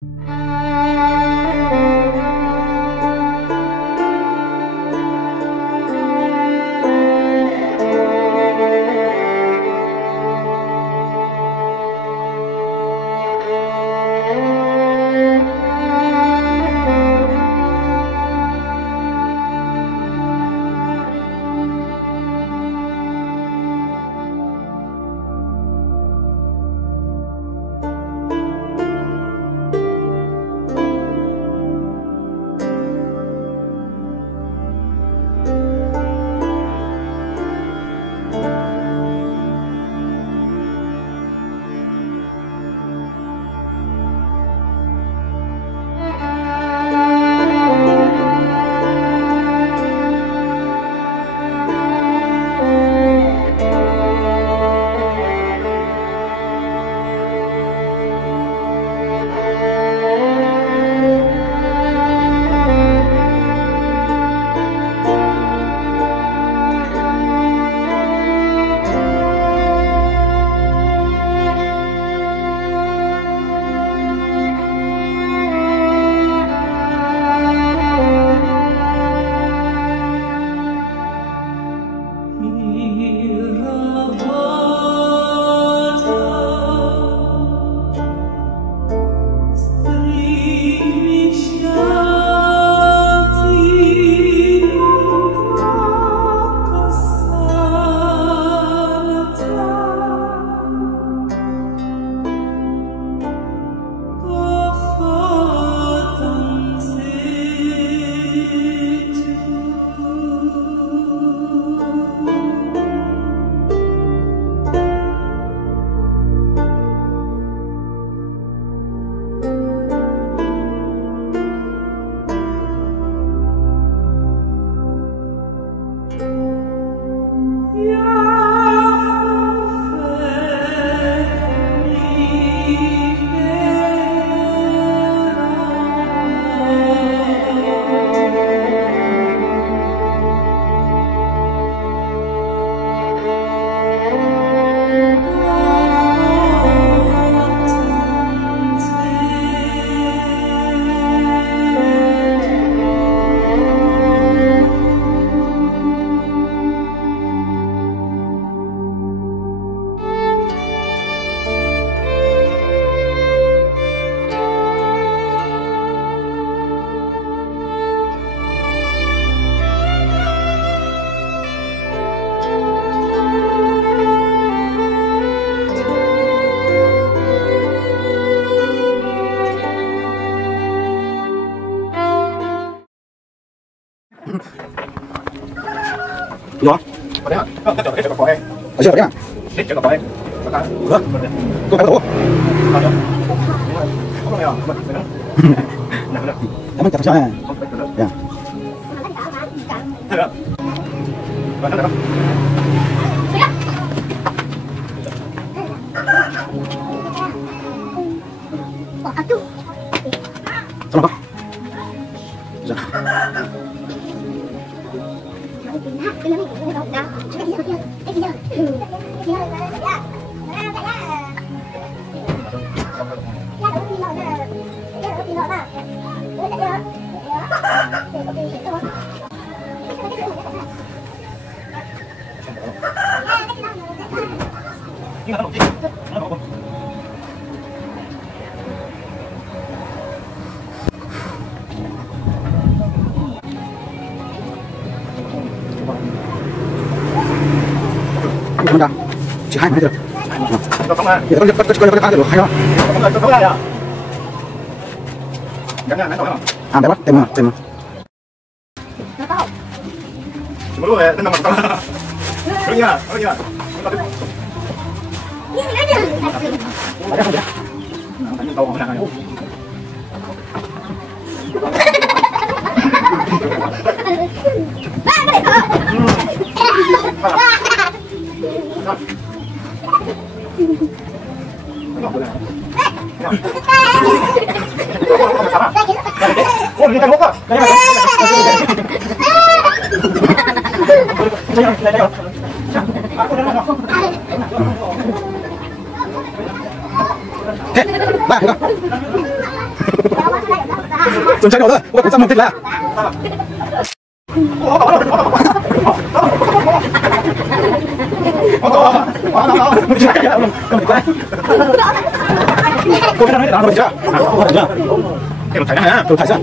Gì hả? Ở đấy ạ. Không, tất cả cái của em. Ở chưa đấy à? Hết chỗ của em. Vâng. Cô phải tổ. Không được. Không được nào. Nặng được. Em chặt sao nè. Dạ. Được. Và được. Xong rồi. Dạ. Không ra, chỉ hai mấy được. Không à. Giờ có được hay không? Không ra à? Gắn ngang nãy rồi. À đẹp quá, tem mà. Chúng nó về, tên nằm mặt. Đúng nha, đúng nha. Ôi, đi tay mốc à? Đây này. Thế, ba, được không? Tuần trái rồi, tôi cũng xong một thích là. Cô thấy nó hết rồi chưa? Cô thấy chưa? Em thải ra, tôi thải ra.